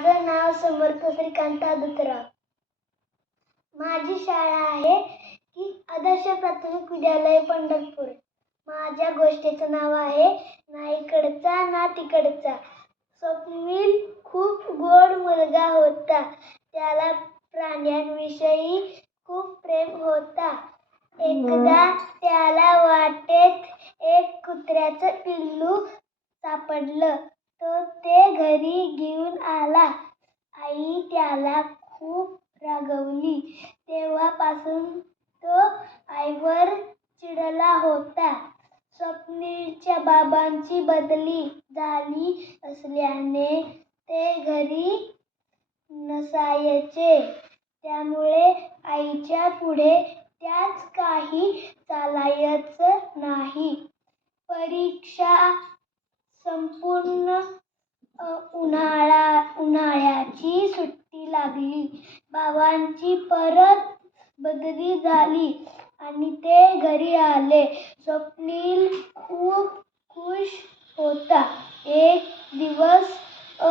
माझं नाव समर्थ श्रीकांत दुतराव माझी शाळा आहे की आदर्श प्राथमिक विद्यालय पंढरपूर. माझ्या गोष्टीचं नाव आहे ना इकडचा ना तिकडचा. स्वप्नील खूप गोड मुलगा होता. त्याला प्राण्यांविषयी खूप प्रेम होता. एकदा त्याला वाटेत एक कुत्र्याचं पिल्लू सापडलं. तो ते घरी घेऊन आला. आई त्याला खूप रागवली. तेव्हापासून तो आईवर चिडला होता. स्वप्नीलच्या बाबांची बदली झाली असल्याने ते घरी नसायचे. त्यामुळे आईच्या पुढे त्याच काही चालायचं नाही. परीक्षा उन्हाळ्याची सुट्टी लागली. बाबांची परत बदली झाली आणि ते घरी आले. स्वप्नील खूप खुश होता. एक दिवस अ,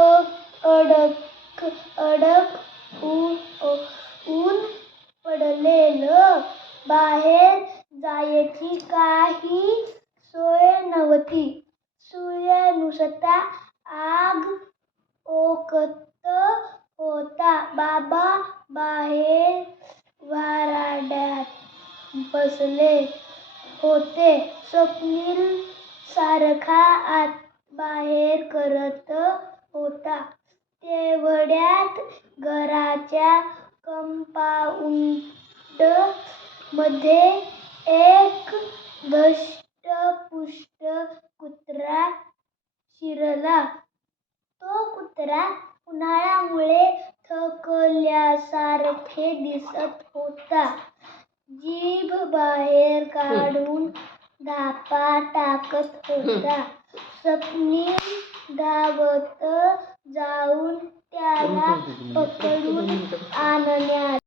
अडक अडक ऊन पडलेलं. बाहेर जायची काही सोय नव्हती. सूर्य नुसता आग ओकत होता. बाबा बाहेर वाराड्यात बसले होते. स्वप्नील सारखा आत बाहेर करत होता. तेवढ्यात घराच्या कंपाऊंडमध्ये एक धष्टपुष्ट कुत्रा शिरला. तो कुत्रा उन्हाळ्यामुळे थकल्यासारखे दिसत होता. जीभ बाहेर काढून धापा टाकत होता. स्वप्नील धावत जाऊन त्याला पकडून आणण्यात